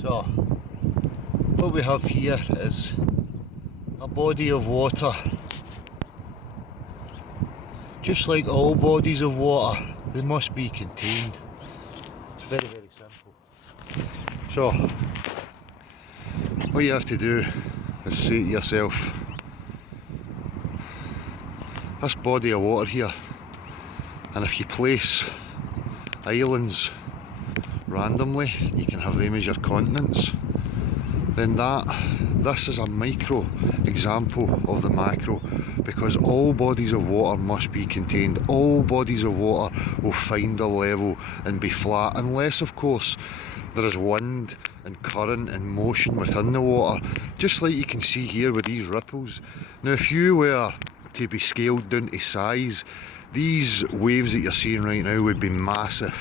So what we have here is a body of water. Just like all bodies of water, they must be contained. It's very, very simple. So what you have to do is say to yourself, this body of water here, and if you place islands randomly, you can have them as your continents, then this is a micro example of the macro, because all bodies of water must be contained. All bodies of water will find a level and be flat, unless of course there is wind and current and motion within the water, just like you can see here with these ripples. Now if you were to be scaled down to size, these waves that you're seeing right now would be massive.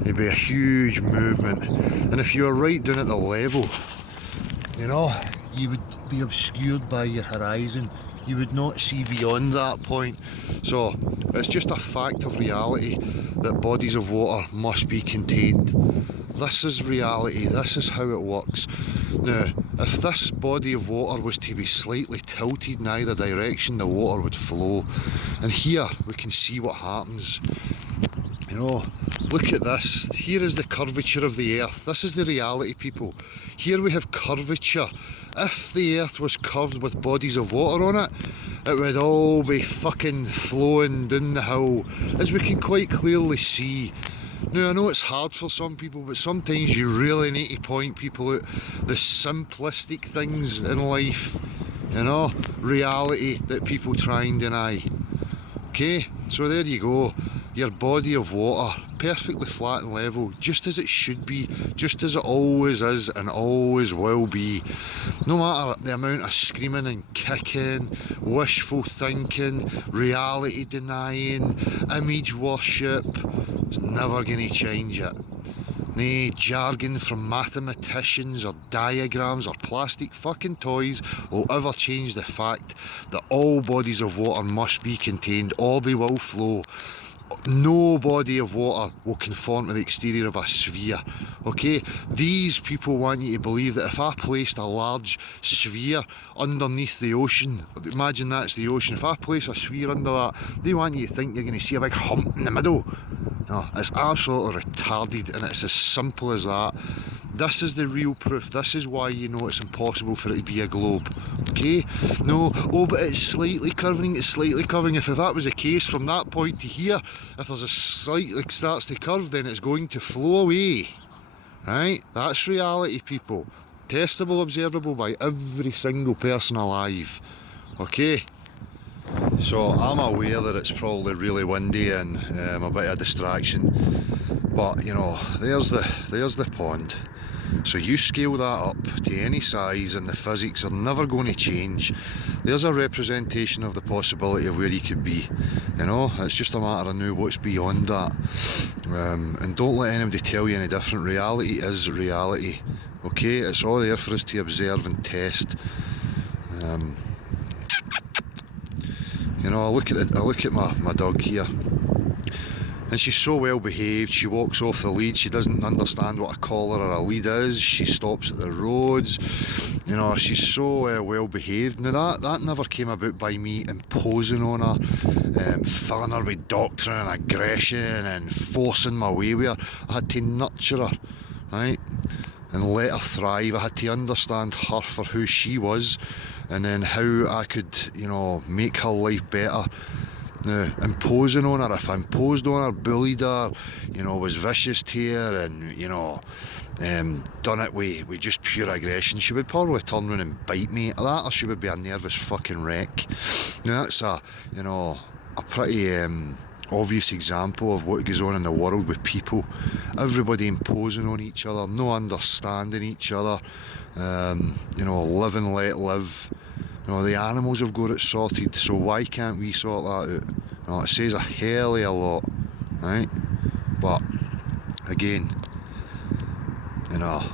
It'd be a huge movement, and if you were right down at the level, you know, you would be obscured by your horizon. You would not see beyond that point. So it's just a fact of reality that bodies of water must be contained. This is reality, this is how it works. Now, if this body of water was to be slightly tilted in either direction, the water would flow. And here we can see what happens. You know, look at this. Here is the curvature of the earth. This is the reality, people. Here we have curvature. If the earth was curved with bodies of water on it, it would all be fucking flowing down the hill, as we can quite clearly see. Now I know it's hard for some people, but sometimes you really need to point people out the simplistic things in life, you know, reality that people try and deny. Okay, so there you go, your body of water, perfectly flat and level, just as it should be, just as it always is and always will be. No matter the amount of screaming and kicking, wishful thinking, reality denying, image worship, it's never going to change it. No jargon from mathematicians or diagrams or plastic fucking toys will ever change the fact that all bodies of water must be contained or they will flow. No body of water will conform to the exterior of a sphere. Okay, these people want you to believe that if I placed a large sphere underneath the ocean, imagine that's the ocean, if I place a sphere under that, they want you to think you're going to see a big hump in the middle. No, it's absolutely retarded, and it's as simple as that. This is the real proof. This is why you know it's impossible for it to be a globe. Okay? No, oh, but it's slightly curving, it's slightly curving. If that was the case from that point to here, if there's a slightly starts to curve, then it's going to flow away. Right? That's reality, people. Testable, observable by every single person alive. Okay? So I'm aware that it's probably really windy and a bit of a distraction, but you know, there's the pond. So you scale that up to any size and the physics are never going to change. There's a representation of the possibility of where you could be. You know, it's just a matter of now what's beyond that. And don't let anybody tell you any different. Reality is reality. Okay, it's all there for us to observe and test. You know, I look at my dog here, and she's so well behaved. She walks off the lead, she doesn't understand what a collar or a lead is, she stops at the roads. You know, she's so well behaved. Now that never came about by me imposing on her, filling her with doctrine and aggression and forcing my way with her. I had to nurture her, right, and let her thrive. I had to understand her for who she was, and then how I could, you know, make her life better. Now, imposing on her, if I imposed on her, bullied her, you know, was vicious to her, and, you know, done it with just pure aggression, she would probably turn around and bite me at that, or she would be a nervous fucking wreck. Now that's a, you know, a pretty obvious example of what goes on in the world with people. Everybody imposing on each other, no understanding each other, you know, live and let live. You know, the animals have got it sorted, so why can't we sort that out? You know, it says a hell of a lot, right? But again, you know,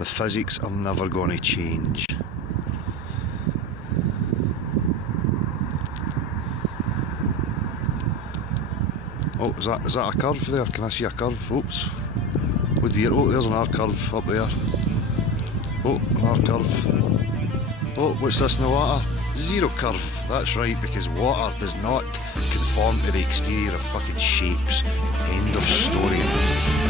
the physics are never going to change. Oh, is that a curve there? Can I see a curve? Oops. Oh dear, oh there's another curve up there. Oh, another curve. Oh, what's this in the water? Zero curve. That's right, because water does not conform to the exterior of fucking shapes. End of story.